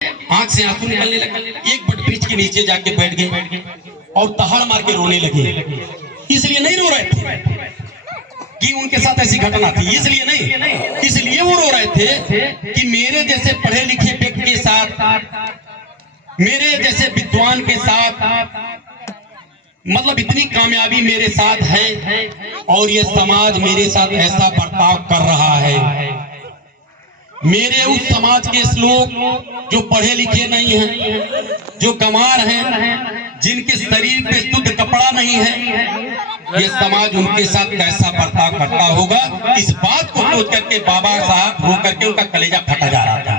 आंख से आंसू निकलने लगे, एक बट ब्रिज के नीचे जाके बैठ गए और दहाड़ मार के रोने लगे। इसलिए नहीं रो रहे थे कि उनके साथ ऐसी घटना थी, इसलिए नहीं, इसलिए वो रो रहे थे कि मेरे जैसे पढ़े लिखे व्यक्ति के साथ, मेरे जैसे विद्वान के साथ, मतलब इतनी कामयाबी मेरे साथ है और ये समाज मेरे साथ ऐसा बर्ताव कर रहा है। मेरे उस समाज के लोग जो पढ़े लिखे नहीं हैं, जो गंवार हैं, जिनके शरीर पे शुद्ध कपड़ा नहीं है, ये समाज उनके साथ कैसा बर्ताव करता होगा, इस बात को सोच करके बाबा साहब रो करके उनका कलेजा फटा जा रहा था।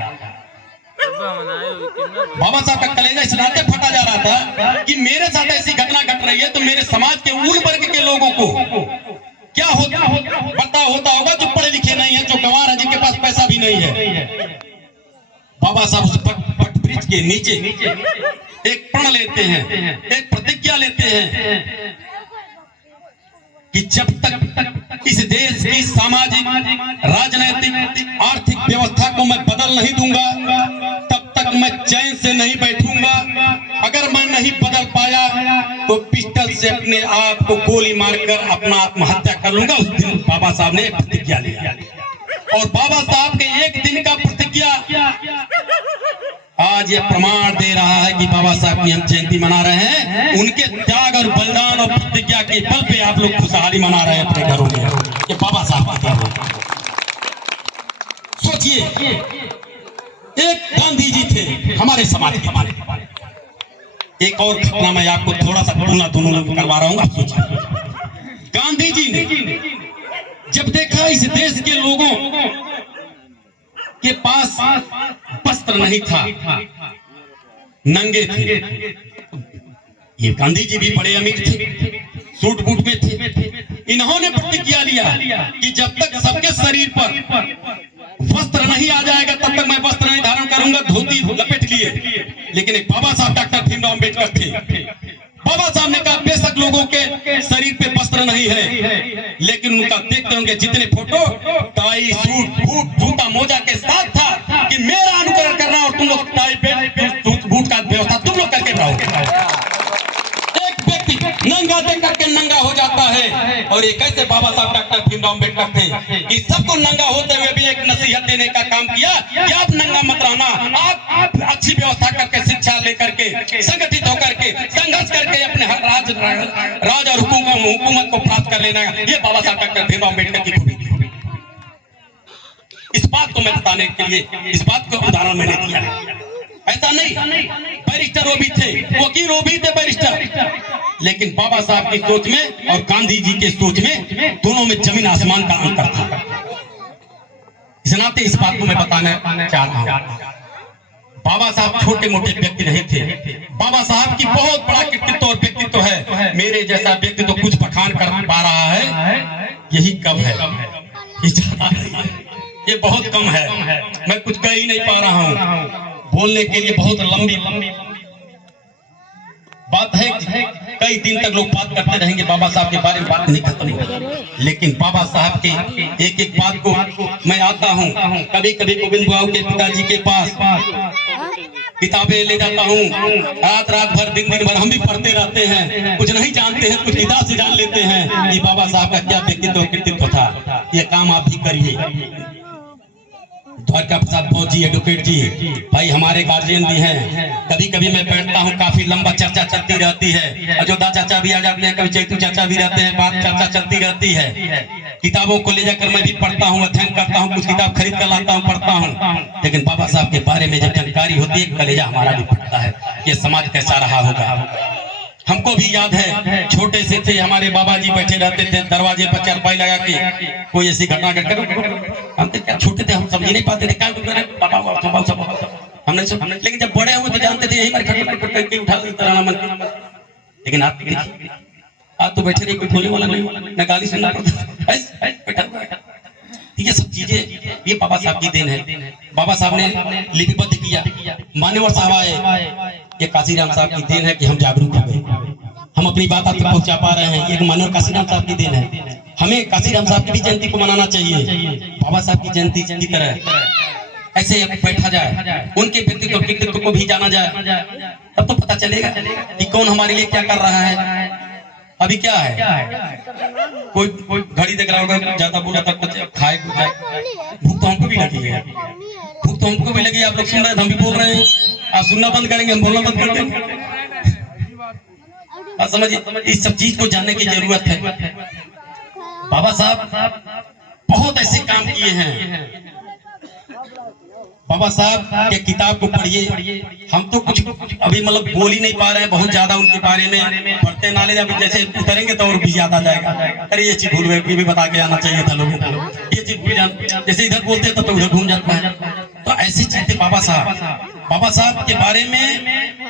बाबा साहब का कलेजा इस नाते फटा जा रहा था कि मेरे साथ ऐसी घटना घट रही है तो मेरे समाज के उन वर्ग के लोगों को क्या पता होता होगा जो पढ़े लिखे नहीं है, जो गंवार है, जिनके पास पैसा भी नहीं है। बाबा साहब उस पट ब्रिज के नीचे एक प्रण लेते हैं, एक प्रतिज्ञा लेते हैं कि जब तक इस देश की सामाजिक, राजनीतिक, आर्थिक व्यवस्था को मैं बदल नहीं दूंगा तब तक मैं चैन से नहीं बैठूंगा। अगर मैं नहीं बदल पाया तो पिस्टल से अपने आप को गोली मारकर अपना आत्महत्या कर लूंगा। उस दिन बाबा साहब ने प्रतिज्ञा लिया और बाबा साहब के एक दिन का प्रतिज्ञा आज ये प्रमाण दे रहा है कि बाबा साहब की हम जयंती मना रहे हैं। उनके त्याग और बलिदान और प्रतिज्ञा के बल पे आप लोग खुशहाली मना रहे हैं अपने घरों में। ये बाबा साहब सोचिए, एक गांधी जी थे हमारे समाज के बारे में। एक और घटना मैं आपको थोड़ा सा तुलना दोनों करवा रहा हूं, आप सोचिए। गांधी जी ने जब देखा इस देश के लोगों के पास वस्त्र नहीं था, नंगे थे, ये गांधी जी भी बड़े अमीर थे, सूट बूट में थे। इन्होंने प्रतिज्ञा लिया कि जब तक सबके शरीर पर वस्त्र नहीं आ जाएगा तब तक मैं वस्त्र नहीं धारण करूंगा, धोती लपेट लिए। लेकिन एक बाबा साहब डॉक्टर भीमराव अम्बेडकर थे। बाबा साहब ने कहा बेशक लोगों के शरीर पे वस्त्र नहीं है, लेकिन उनका देखते होंगे जितने फोटो टाई, सूट, बूट, जूता, मोजा के साथ था कि मेरा अनुकरण करना और तुम लोग टाई, बेल्ट, बूट का व्यवस्था तुम लोग करके रहोगे। एक व्यक्ति नंगा देख करके नंगा हो जाता है और एक ऐसे बाबा साहब डॉक्टर भीमराव अम्बेडकर थे कि सबको नंगा होते हुए भी एक नसीहत देने का काम किया कि आप नंगा मत रहना, आप अच्छी व्यवस्था करके, शिक्षा लेकर के, संगठित होकर के, संघर्ष करके अपने राज और हुकूमत को प्राप्त कर लेना। ये बाबा साहब डॉक्टर भीमराव अम्बेडकर की खूबी थी। इस बात को मैं बताने के लिए इस बात को उदाहरण मैंने दिया है। ऐसा नहीं, बैरिस्टर वो भी थे, वकील वो भी थे, बैरिस्टर, लेकिन बाबा साहब की सोच में और गांधी जी के सोच में दोनों में जमीन आसमान का अंतर था। इस नाते इस बात को मैं बताना चाह रहा हूं। बाबा साहब छोटे मोटे व्यक्ति नहीं थे। बाबा साहब की बहुत बड़ा कृतित्व और व्यक्तित्व है। मेरे जैसा व्यक्ति तो कुछ बखान कर पा रहा है, यही कम है, ये बहुत कम है। मैं कुछ कह ही नहीं पा रहा हूं, बोलने के लिए बहुत लंबी बात है। कई दिन तक लोग बात करते रहेंगे बाबा साहब के बारे में, बात नहीं खत्म होगी। लेकिन बाबा साहब के एक एक बात को मैं आता हूँ, कभी कभी गोविंद बाबू के पिताजी के पास किताबें ले जाता हूँ, रात रात भर, दिन भर हम भी पढ़ते रहते हैं। कुछ नहीं जानते हैं, कुछ किताब से जान लेते हैं कि बाबा साहब का क्या व्यक्तित्व कृतित्व था। ये काम आप भी करिए। द्वारका प्रसाद बहुत जी, एडवोकेट जी, भाई हमारे गार्जियन भी हैं। कभी कभी मैं बैठता हूँ, काफी लंबा चर्चा चलती रहती है। अयोध्या चाचा भी आ जाते हैं, कभी चैतू चाचा भी रहते हैं, बात चर्चा चलती रहती है। किताबों को ले जाकर मैं भी पढ़ता हूँ, अध्ययन करता हूँ, कुछ किताब खरीद कर लाता हूँ, पढ़ता हूँ। लेकिन बाबा साहब के बारे में जब जानकारी होती है, कलेजा हमारा भी फटता है, ये समाज कैसा रहा होगा। हमको भी याद है, छोटे से थे, हमारे बाबा जी बैठे रहते थे दरवाजे पर चारपाई लगा के, कोई ऐसी घटना घटकर, हम तो क्या छोटे थे, हम समझ नहीं पाते थे क्या हमने सब। लेकिन जब बड़े हुए तो जानते थे यही करके उठा मन। लेकिन आप देखिए, आज तो बैठे रहे, कोई बोलने वाला नहीं, न गाली सुनना पड़ता। ये सब चीजें ये बाबा साहब की देन है। बाबा साहब ने लिपिबद्ध किया, मान्यवर साहब आए, ये काशीराम साहब की देन है कि हम जागरूक हो गए, हम अपनी बात आप तक पहुंचा पा रहे हैं। एक मानव काशीराम साहब की देन है। हमें काशीराम साहब की भी जयंती को मनाना चाहिए, बाबा साहब की जयंती की तरह। ऐसे बैठा जाए, उनके व्यक्तित्व को भी जाना जाए, तब तो पता चलेगा कि कौन हमारे लिए क्या कर रहा है। अभी क्या है, कोई घड़ी देख रहा होगा, ज्यादा बोला तब कुछ खाए कुछ जाए। भूख तो हमको भी लगी है, भूख तो हमको भी लगी। आप लोग सुन रहे हैं, हम भी बोल रहे हैं। आप सुनना बंद करेंगे, हम बोलना बंद कर देंगे। समझिए, इस सब चीज को जानने की जरूरत है। बाबा साहब बहुत ऐसे काम किए हैं। बाबा साहब के किताब को पढ़िए। हम तो कुछ अभी मतलब बोल ही नहीं पा रहे हैं बहुत ज्यादा उनके बारे में। पढ़ते नाले जब जैसे उतरेंगे तो और भी याद आ जाएगा। अरे ये चीज भूल गए, ये भी बता के आना चाहिए था लोगों को। ये चीज भूल जान, जैसे इधर बोलते तो उधर घूम जाता है। तो ऐसी चीज थे बाबा साहब। बाबा साहब के बारे में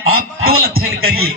आप केवल अध्ययन करिए।